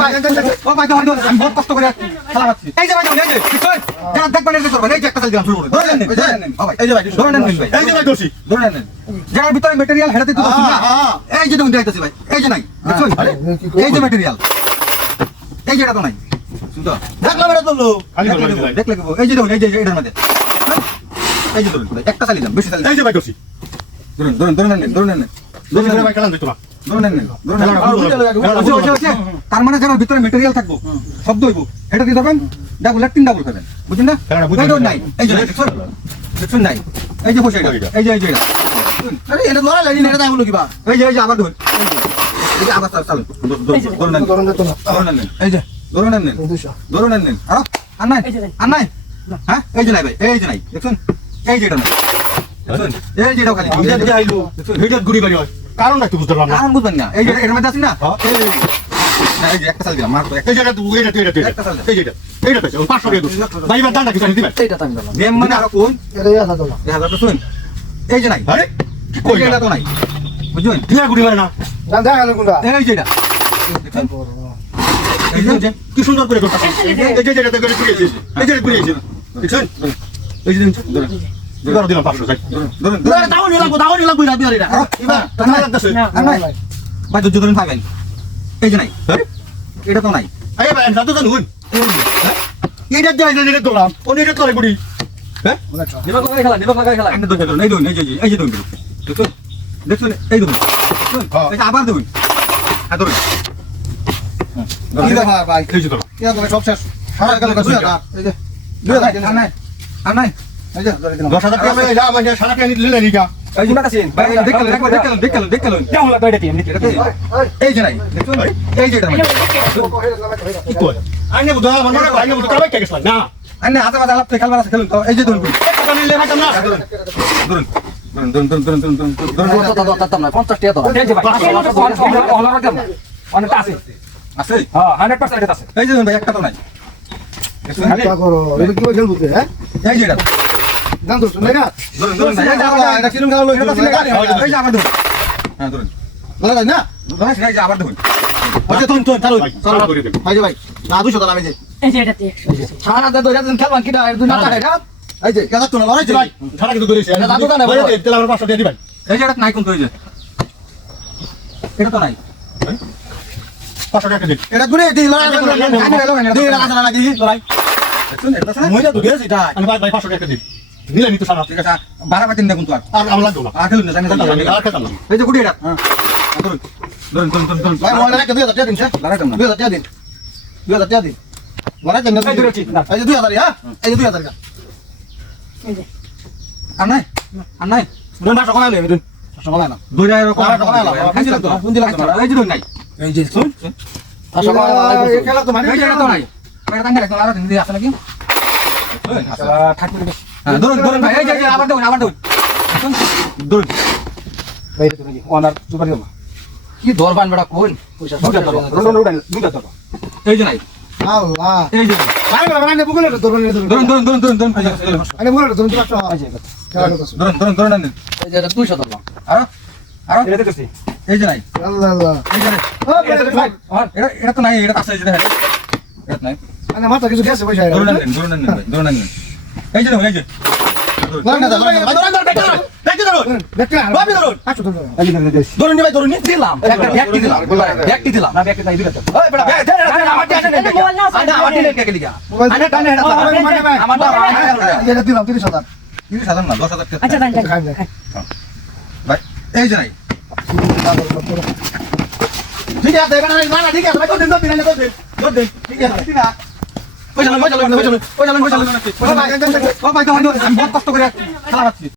আমি বহুত কষ্ট করে খেলা খাচ্ছি এই যে ভাই এই যে যারা দেখবেন এই যে করবেন এই যে একটা চাল দিলাম শুরু করে ধরে নেন ভাই এই যে ভাই ধরে নেন ভাই এই যে ভাই দোষী ধরে নেন যার ভিতরে ম্যাটেরিয়াল হেরাতে তো হ্যাঁ, হ্যাঁ। এই যে দেখুন দেখাইতেছি ভাই এই যে নাই দেখুন এই যে ম্যাটেরিয়াল এই যে এটা তো নাই শুনতো দেখলাম এটা তো খালি দেখলে ভাই দেবো। এই যে দেখুন এই যে এটার মধ্যে এই যে ধরুন ভাই, একটা চালি দাম বেশি চালি এই যে ভাই দোষী ধরুন ধরুন ধরুন নেন ধরুন নেন ভাই না ধরুন নেন ধরুন নেন খেলান বুঝতে তার মানে যেন ভিতরে মেটেরিয়াল থাকব শব্দ হইব এটা দিয়ে ধরবেন ডাবল একটিন ডাবল খাবেন বুঝছেন না হ্যাঁ, নাই এই যে নাই, এই যে বসে এই যে এই যে। আরে এটা লড়াই লাগি না এটা তাই বলো কিবা এই যে এই যে আবার ধরুন এই যে, এই যে আবার চাল ধরুন, ধরুন, ধরুন নেন ধরুন নেন এই যে ধরুন নেন ধরুন নেন আরও আর নাই এই যে নাই। আর নাই হ্যাঁ এই যে নাই ভাই এই যে নাই দেখছুন এই যে এটা নাই দেখছুন? এই যে খালি এটা আইলো এটা গুড়ি বাড়ি হয় কারণ নাই তো বুঝতে পারলাম না কারণ বুঝবেন না এই যে এর মধ্যে আছেন না হ্যাঁ। এই যে, একটা চাল দিলাম মার তো একটা জায়গা তুই এটা তুই এটা তুই একটা দে। এই যে এটা এইটা পেয়েছে পাঁচশো টাকা দোষ ভাই এবার দাঁড়া কিছু দিবেন এইটা তো আমি বললাম নেম মানে আরও কোন এই হাজারটা শুন এই যে নাই আরে কি কই এটা তো নাই বুঝছেন দিয়া গুড়ি মারে না এই যে এটা দেখছেন? এই যে, এই কি সুন্দর করে করতে এই যে এই যে করে এই যে দেখছেন এই যে দেখছেন? ধরো নাই এটা নাই ভাই জানো জানো হুন এইটা যাই না এটা খেলা নিবা কাকা খেলা এই দেখো এই দেখুন এই যে এই যে দেখুন দেখুন দেখুন এই দেখুন এই যে আবার শেষ সারা গেল দুই নাই আর নাই দশ হাজার টাকা মেয়ে লাভ আছে সারা কেন লিলে নিকা এই আছে হ্যাঁ হান্ড্রেড পার্সেন্ট আছে। এই যে ভাই একটা তো নাই। করো কি খেলব হ্যাঁ? এই যে এটা। ধরুন, ধরুন ভাই, এই এটা কিরম হলো, তো এই আবার ধরুন। হ্যাঁ, ধরুন। ধরুন, আবার ধরুন। তুই চালু চালু করে দে ভাই ভাই না 200 টাকা আমি যে। এই যে এটা দিয়ে। এই যে কাদা তো না লড়াই ভাই সারা কিছু করিস এটা দাদু দানে বলো। তেল আমার 500 দিয়ে দি ভাই। এই যে এটা নাই কোন তো এই যে। এটা তো নাই। 500 টাকা দি এটা ঘুরে দিই, লড়াই লড়াই লড়াই এটা না? তো এটা। 500 দিলে নিতে সারা। ঠিক আছে বারাবার দিন দেখুন তো আর। আর আমলা দেবো আর খেলুন না জানি না আর খেতাম এই যে গুড়ি এটা হ্যাঁ। হ্যাঁ, ধরুন ধরুন ধরুন ধরুন ভাই মোবাইল রাখতে দুই হাজার টাকা দিন স্যার লাগাইতাম না। দুই হাজার টাকা দিন। দুই হাজার টাকা দিন। লাগাইতাম এই যে দুই হাজার হ্যাঁ? এই যে দুই হাজার আর নাই? আর নাই? দুই ভাষা কমাই নেবে দুই ভাষা কমাই না দুই হাজার কমাই না? কোন দিলা এই যে দুই নাই। এই যে শুন ভাষা কমাই খেলা তো মানে খেলা তো নাই। এটা টাকা রাখতে লাগা দিন দি আসলে কি? ঠাকুর ধরুন, ধরুন ভাই, এই যে, আবার ধরুন, আবার ধরুন। ধরুন। ওনার সুপারি দেবো কি ধরবান বেটা কোন পয়সা দুটা ধরো দুটা ধরো এই যে নাই। আল্লাহ এই যে। ভাই ভাই মানে বুকুলে তো ধরুন ধরুন, ধরুন, ধরুন, ধরুন, ধরুন। এই যে, এই যে। আরে বুকুলে ধরুন 500 এই ধরুন, ধরুন, ধরুন, আনেন। এই যে এটা দুইশো ধরলাম আরও, আরও। এটা দেখছি এই যে নাই। আল্লাহ আল্লাহ এই যে নাই। এটা এটা তো নাই, এটা আছে, এই যে দেখেন। এটা নাই। আরে মাথা কিছু গেছে পয়সা ধরুন আনেন, ধরুন ভাই, আনেন। এই যে দেখুন এই যে এই যে নাই ঠিক আছে ঠিক আছে ওই চলেন ওই চলেন ওই চলেন ওই চলেন ওই চলেন ও ভাই ও ভাই আমি বহুত কষ্ট করে খেলা রাখছি